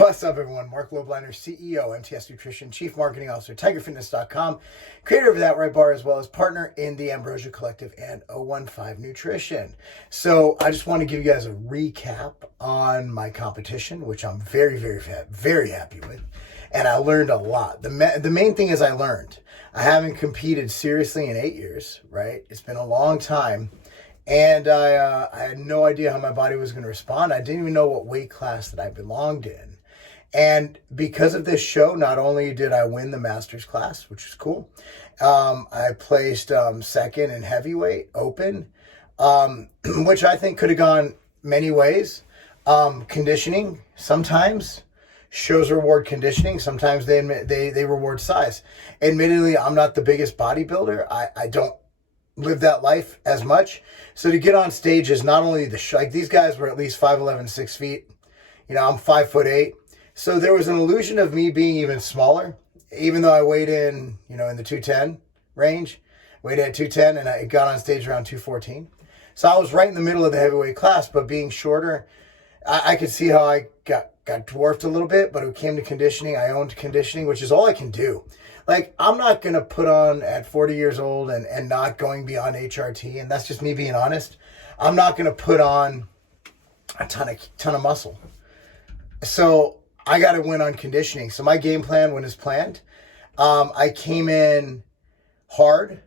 What's up, everyone? Marc Lobliner, CEO, MTS Nutrition, Chief Marketing Officer, TigerFitness.com, creator of That Right Bar, as well as partner in the Ambrosia Collective and 015 Nutrition. So I just want to give you guys a recap on my competition, which I'm very happy with. And I learned a lot. The main thing is I haven't competed seriously in 8 years, right? It's been a long time. And I had no idea how my body was going to respond. I didn't even know what weight class that I belonged in. And because of this show, not only did I win the Masters class, which is cool, I placed second in heavyweight open, which I think could have gone many ways. Conditioning, sometimes shows reward conditioning. Sometimes they reward size. Admittedly, I'm not the biggest bodybuilder. I don't live that life as much. So to get on stage is not only like these guys were at least 5'11", 6 feet. You know, I'm 5'8". So there was an illusion of me being even smaller, even though I weighed in, in the 210 range, weighed in at 210, and I got on stage around 214. So I was right in the middle of the heavyweight class, but being shorter, I could see how I got dwarfed a little bit, but it came to conditioning. I owned conditioning, which is all I can do. Like, I'm not going to put on at 40 years old and not going beyond HRT, and that's just me being honest. I'm not going to put on a ton of muscle. So I got to win on conditioning. So my game plan when it's planned, I came in hard,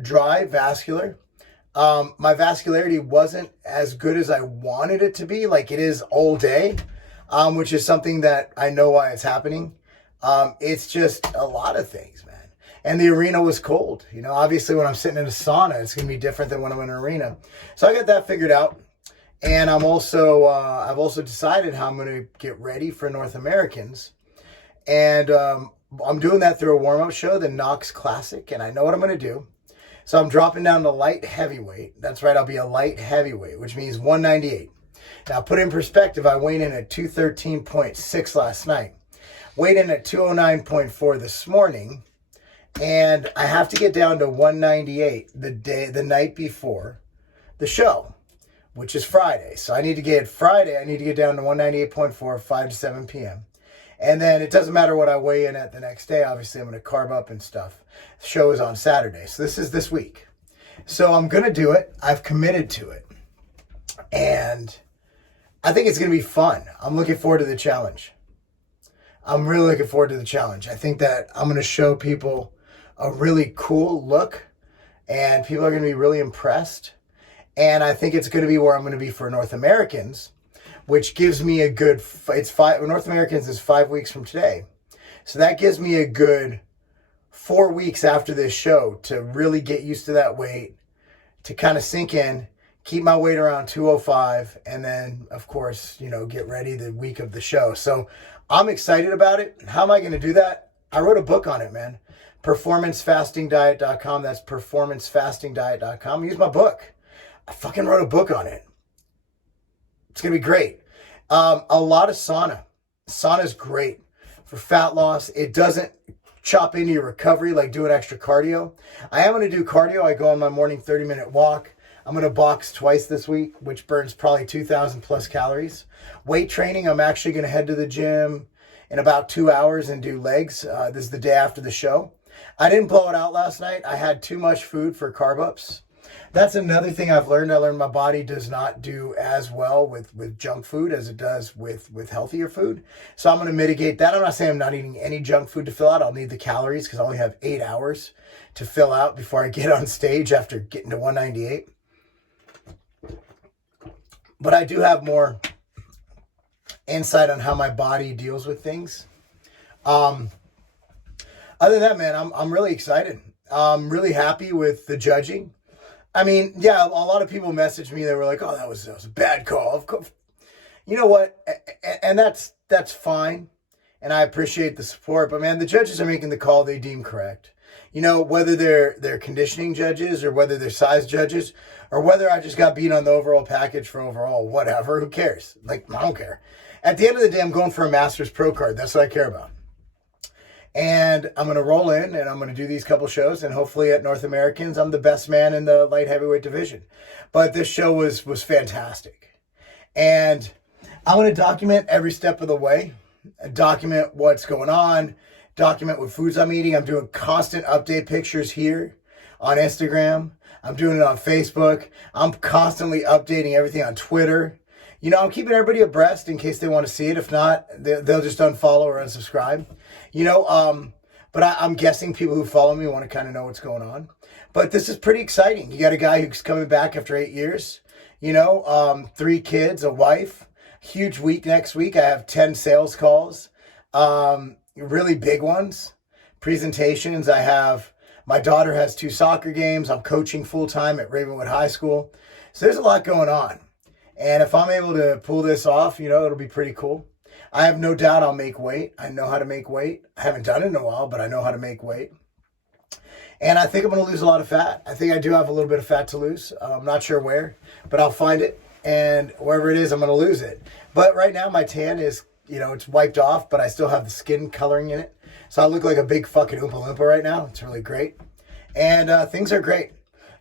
dry, vascular. My vascularity wasn't as good as I wanted it to be, like it is all day, which is something that I know why it's happening. It's just a lot of things, man. And the arena was cold. Obviously when I'm sitting in a sauna, it's going to be different than when I'm in an arena. So I got that figured out. And I've also decided how I'm going to get ready for North Americans. And I'm doing that through a warm-up show, the Knox Classic. And I know what I'm going to do. So I'm dropping down to light heavyweight. That's right, I'll be a light heavyweight, which means 198. Now, put in perspective, I weighed in at 213.6 last night. Weighed in at 209.4 this morning. And I have to get down to 198 the night before the show, which is Friday. So I need to get down to 198.4, 5 to 7 p.m. And then it doesn't matter what I weigh in at the next day. Obviously, I'm going to carb up and stuff. The show is on Saturday. So this is this week. So I'm going to do it. I've committed to it. And I think it's going to be fun. I'm looking forward to the challenge. I'm really looking forward to the challenge. I think that I'm going to show people a really cool look. And people are going to be really impressed. And I think it's going to be where I'm going to be for North Americans, which gives me a good, North Americans is 5 weeks from today. So that gives me a good 4 weeks after this show to really get used to that weight, to kind of sink in, keep my weight around 205, and then, of course, get ready the week of the show. So I'm excited about it. How am I going to do that? I wrote a book on it, man. PerformanceFastingDiet.com. That's PerformanceFastingDiet.com. Use my book. I fucking wrote a book on it. It's going to be great. A lot of sauna. Sauna's great for fat loss. It doesn't chop into your recovery like doing extra cardio. I am going to do cardio. I go on my morning 30-minute walk. I'm going to box twice this week, which burns probably 2,000 plus calories. Weight training, I'm actually going to head to the gym in about 2 hours and do legs. This is the day after the show. I didn't blow it out last night. I had too much food for carb ups. That's another thing I've learned. I learned my body does not do as well with junk food as it does with healthier food. So I'm going to mitigate that. I'm not saying I'm not eating any junk food to fill out. I'll need the calories because I only have 8 hours to fill out before I get on stage after getting to 198. But I do have more insight on how my body deals with things. Other than that, man, I'm really excited. I'm really happy with the judging. I mean, yeah, a lot of people messaged me. They were like, "Oh, that was a bad call." Of course, you know what? And that's fine, and I appreciate the support. But man, the judges are making the call they deem correct. Whether they're conditioning judges or whether they're size judges or whether I just got beat on the overall package for overall, whatever. Who cares? Like, I don't care. At the end of the day, I'm going for a Masters Pro card. That's what I care about. And I'm going to roll in and I'm going to do these couple shows. And hopefully at North Americans, I'm the best man in the light heavyweight division. But this show was fantastic. And I'm going to document every step of the way. document what's going on, document what foods I'm eating. I'm doing constant update pictures here on Instagram. I'm doing it on Facebook. I'm constantly updating everything on Twitter. You know, I'm keeping everybody abreast in case they want to see it. If not, they'll just unfollow or unsubscribe. You know, but I'm guessing people who follow me want to kind of know what's going on. But this is pretty exciting. You got a guy who's coming back after 8 years. You know, 3 kids, a wife. Huge week next week. I have 10 sales calls. Really big ones. Presentations. My daughter has 2 soccer games. I'm coaching full-time at Ravenwood High School. So there's a lot going on. And if I'm able to pull this off, you know, it'll be pretty cool. I have no doubt I'll make weight. I know how to make weight. I haven't done it in a while, but I know how to make weight. And I think I'm going to lose a lot of fat. I think I do have a little bit of fat to lose. I'm not sure where, but I'll find it. And wherever it is, I'm going to lose it. But right now, my tan is, you know, it's wiped off, but I still have the skin coloring in it. So I look like a big fucking Oompa Loompa right now. It's really great. And things are great.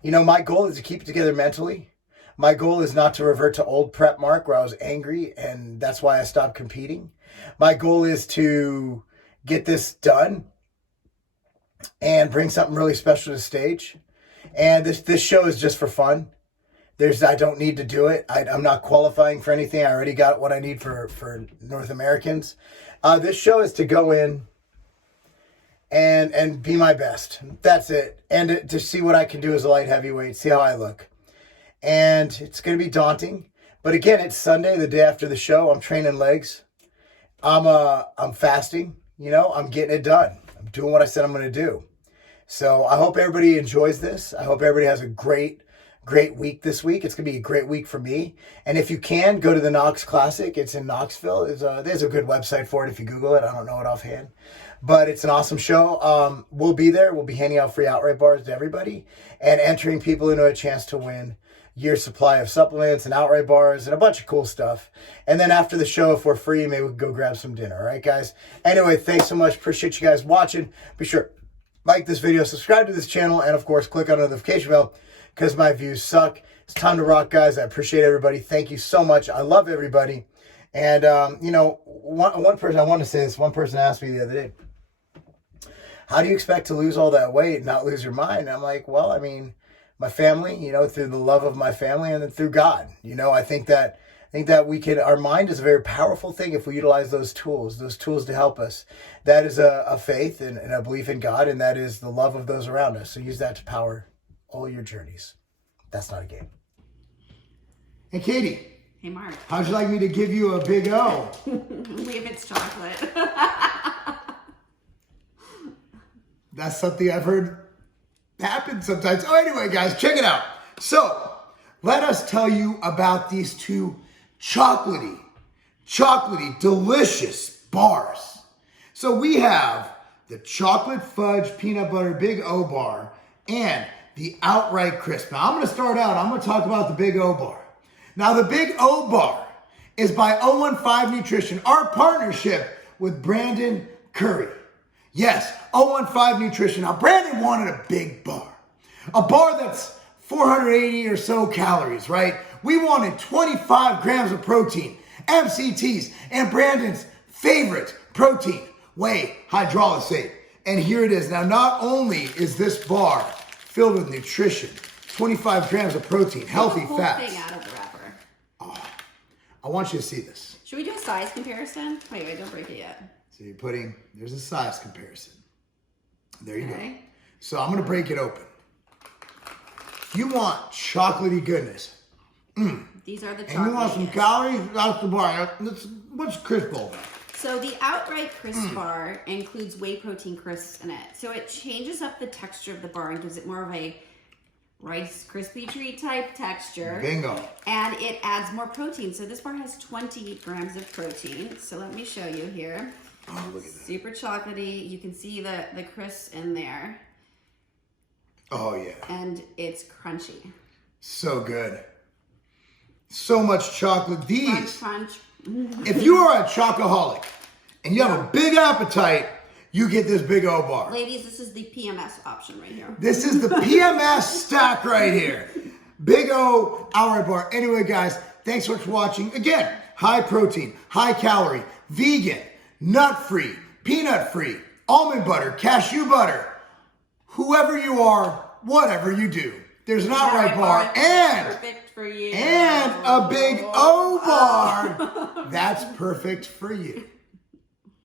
You know, my goal is to keep it together mentally. My goal is not to revert to old prep Marc where I was angry, and that's why I stopped competing. My goal is to get this done and bring something really special to the stage. And this show is just for fun. I don't need to do it. I'm not qualifying for anything. I already got what I need for North Americans. This show is to go in and be my best. That's it. And to see what I can do as a light heavyweight, see how I look. And it's going to be daunting. But again, it's Sunday, the day after the show. I'm training legs. I'm fasting. You know, I'm getting it done. I'm doing what I said I'm going to do. So I hope everybody enjoys this. I hope everybody has a great week this week. It's going to be a great week for me. And if you can, go to the Knox Classic. It's in Knoxville. There's a good website for it if you Google it. I don't know it offhand. But it's an awesome show. We'll be there. We'll be handing out free outright bars to everybody and entering people into a chance to win year's supply of supplements and outright bars and a bunch of cool stuff. And then after the show, if we're free, maybe we can go grab some dinner. All right, guys? Anyway, thanks so much. Appreciate you guys watching. Be sure like this video, subscribe to this channel, and of course, click on the notification bell because my views suck. It's time to rock, guys. I appreciate everybody. Thank you so much. I love everybody. And, you know, one person, I want to say this, one person asked me the other day, how do you expect to lose all that weight and not lose your mind? And I'm like, well, I mean, my family, you know, through the love of my family and then through God. You know, I think that we can, our mind is a very powerful thing if we utilize those tools to help us. That is a faith and a belief in God, and that is the love of those around us. So use that to power all your journeys. That's not a game. Hey, Katie. Hey, Marc. How'd you like me to give you a big O? Only if it's chocolate. That's something I've heard happen sometimes. Oh, anyway, guys, check it out. So, let us tell you about these 2 chocolatey, delicious bars. So we have the chocolate fudge peanut butter Big O bar and the outright crisp. Now, I'm going to start out. I'm going to talk about the Big O bar. Now, the Big O bar is by 015 Nutrition, our partnership with Brandon Curry. Yes, 015 Nutrition. Now, Brandon wanted a big bar. A bar that's 480 or so calories, right? We wanted 25 grams of protein, MCTs, and Brandon's favorite protein, whey hydrolysate. And here it is. Now, not only is this bar filled with nutrition, 25 grams of protein, healthy fats. Thing out of the wrapper. Oh, I want you to see this. Should we do a size comparison? Wait, don't break it yet. So you're putting, there's a size comparison. There you go. Okay. So I'm going to break it open. If you want chocolatey goodness, these are the chocolate. and you want some calories, that's the bar. What's crisp bowl? So the outright crisp bar includes whey protein crisps in it. So it changes up the texture of the bar and gives it more of a Rice Krispie treat type texture. Bingo. And it adds more protein. So this bar has 20 grams of protein. So let me show you here. Oh, look at that. Super chocolatey. You can see the crisps in there. Oh, yeah. And it's crunchy. So good. So much chocolate. These, Crunch. if you are a chocoholic and you have a big appetite, you get this Big O bar. Ladies, this is the PMS option right here. This is the PMS stack right here. Big O outright bar. Anyway, guys, thanks so much for watching. Again, high protein, high calorie, vegan, nut-free, peanut-free, almond butter, cashew butter. Whoever you are, whatever you do, there's an outright bar and perfect for you. And a big O bar. That's perfect for you.